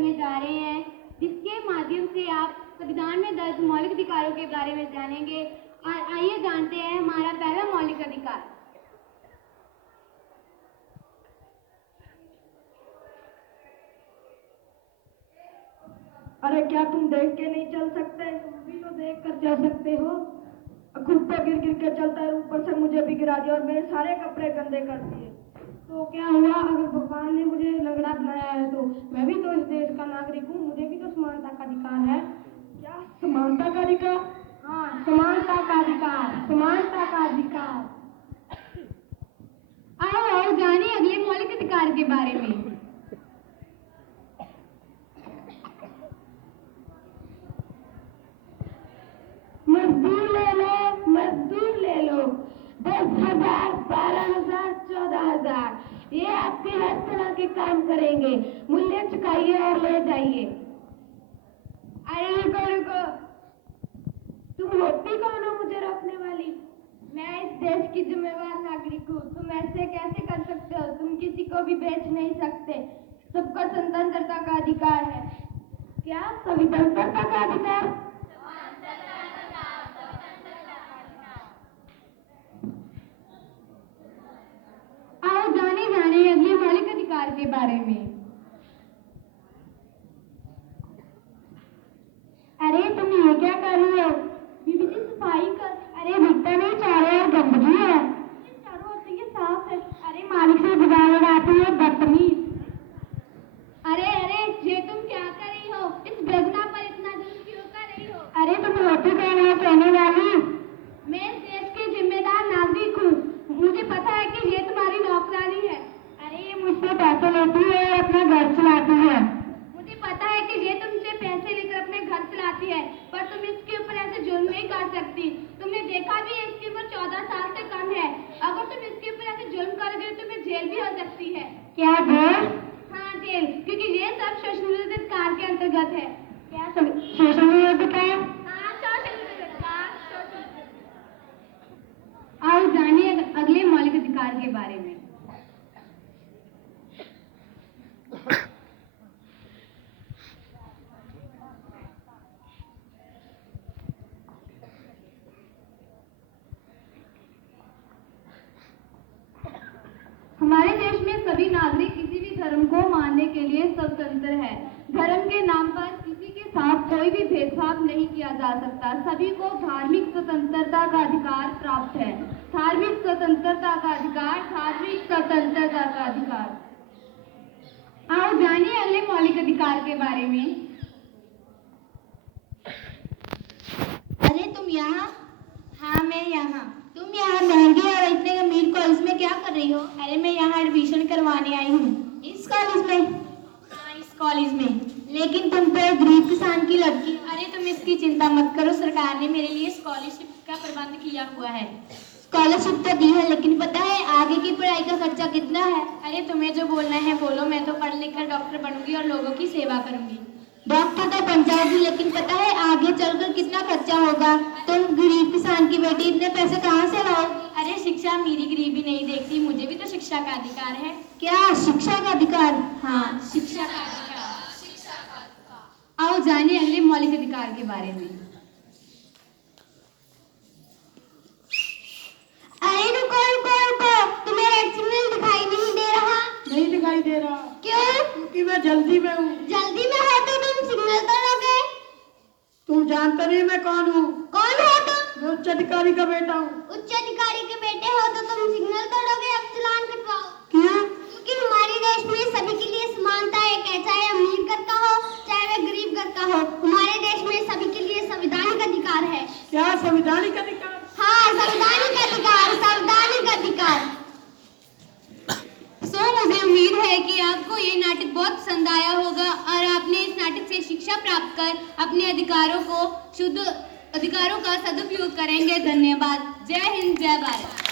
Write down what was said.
करने जा रहे हैं, जिसके माध्यम से आप संविधान में दर्ज मौलिक अधिकारों के बारे में जानेंगे। और आइए जानते हैं हमारा पहला मौलिक अधिकार। अरे क्या तुम देख के नहीं चल सकते? तुम भी तो देख कर चल सकते हो। खुद तो गिर गिर के चलता है, ऊपर से मुझे भी गिरा दिया और मेरे सारे कपड़े गंदे कर दिए। तो क्या हुआ? अगर भगवान ने मुझे लंगड़ा बनाया है तो मैं भी तो इस देश का नागरिक हूँ, मुझे भी तो समानता का अधिकार है। क्या समानता का अधिकार? हाँ, समानता का अधिकार, समानता का अधिकार। आओ जानिए अगले मौलिक अधिकार के बारे में। मजदूर ले लो, मजदूर ले लो। 10,000, 12,000, 14,000, ये आपके हर तरह के काम करेंगे। मूल्य चुकाइए और ले जाइए। अरे रुको रुको, तुम होती कौन हो मुझे रोकने वाली? मैं इस देश की जिम्मेवार नागरिक हूँ। तुम ऐसे कैसे कर सकते हो? तुम किसी को भी बेच नहीं सकते। सबको स्वतंत्रता का अधिकार है। क्या स्वतंत्रता का अधिकार? आओ जाने अगले मौलिक अधिकार के बारे में। अरे तुम ये क्या कर रही हो? बीबी जी सफाई कर। अरे भीतर नहीं, चारों ओर गंदगी है। चारों ओर से ये साफ है। अरे मालिक से जुगाड़ लगाती है, बदतमीज। अरे अरे ये तुम क्या कर रही हो? इस बेगुनाह पर इतना जुल्म क्यों कर रही हो? अरे तुम होती कौन हो कहने वाली? मैं इस देश की जिम्मेदार नागरिक हूँ। मुझे पता है कि ये तुम्हारी नौकरानी है। अरे ये मुझसे पैसे लेती है, अपना घर चलाती है। मुझे पता है कि ये तुमसे पैसे लेकर अपने घर चलाती है, पर तुम इसके ऊपर ऐसे जुल्म नहीं कर सकती। तुमने देखा भी है इसकी उम्र 14 साल से कम है। अगर तुम इसके ऊपर ऐसे जुल्म करोगे तो तुम्हें जेल भी हो सकती है। क्या जेल? हाँ जेल, क्योंकि ये सब शोषण अधिकार के अंतर्गत है। क्या शोषण अधिकार? हाँ शोषण अधिकार। आओ जानिए अगले मौलिक अधिकार के बारे में। हमारे देश में सभी नागरिक किसी भी धर्म को मानने के लिए स्वतंत्र है। धर्म के नाम पर किसी के साथ कोई भी भेदभाव नहीं किया जा सकता। सभी को धार्मिक स्वतंत्रता का अधिकार प्राप्त है। धार्मिक स्वतंत्रता का अधिकार, धार्मिक स्वतंत्रता का अधिकार। आओ जानिए अगले मौलिक अधिकार के बारे में। अरे तुम यहाँ? हाँ मैं यहाँ। तुम यहाँ महंगे और इतने अमीर कॉलेज में क्या कर रही हो? अरे मैं यहाँ एडमिशन करवाने आई हूँ। इस कॉलेज में? हाँ इस कॉलेज में। लेकिन तुम तो एक गरीब किसान की लड़की। अरे तुम इसकी चिंता मत करो, सरकार ने मेरे लिए स्कॉलरशिप का प्रबंध किया हुआ है। स्कॉलरशिप तो दी है, लेकिन पता है आगे की पढ़ाई का खर्चा कितना है? अरे तुम्हें जो बोलना है बोलो, मैं तो पढ़ लिख कर डॉक्टर बनूंगी और लोगों की सेवा करूंगी। डॉक्टर तो बन जाओगी, लेकिन पता है आगे चलकर कितना खर्चा होगा? तुम गरीब किसान की बेटी इतने पैसे कहाँ से लाओ? अरे शिक्षा मेरी गरीबी नहीं देखती, मुझे भी तो शिक्षा का अधिकार है। क्या शिक्षा का अधिकार? हाँ शिक्षा का अधिकार। आओ जानिए अगले मौलिक अधिकार के बारे में। अरे रुको रुको रुको, तुम्हें रेड सिग्नल दिखाई नहीं दे रहा? नहीं दिखाई दे रहा। क्यों? क्योंकि मैं जल्दी में हूँ। जल्दी में हो तो तुम सिग्नल तोड़ोगे। तुम जानते नहीं मैं कौन हूँ? कौन हो तुम? मैं उच्च अधिकारी का बेटा हूँ। उच्च अधिकारी के बेटे हो तो तुम सिग्नल तोड़ोगे, अब चालान कटवाओ। क्यों? क्योंकि हमारे देश में सभी के लिए समानता है, चाहे अमीर घर का हो चाहे वह गरीब घर का हो। हमारे देश में सभी के लिए संवैधानिक अधिकार है। क्या संवैधानिक अधिकार? हाँ संवैधानिक अधिकार, संवैधानिक अधिकार। मुझे उम्मीद है कि आपको ये नाटक बहुत पसंद आया होगा और आपने इस नाटक से शिक्षा प्राप्त कर अपने अधिकारों का सदुपयोग करेंगे। धन्यवाद। जय हिंद, जय भारत।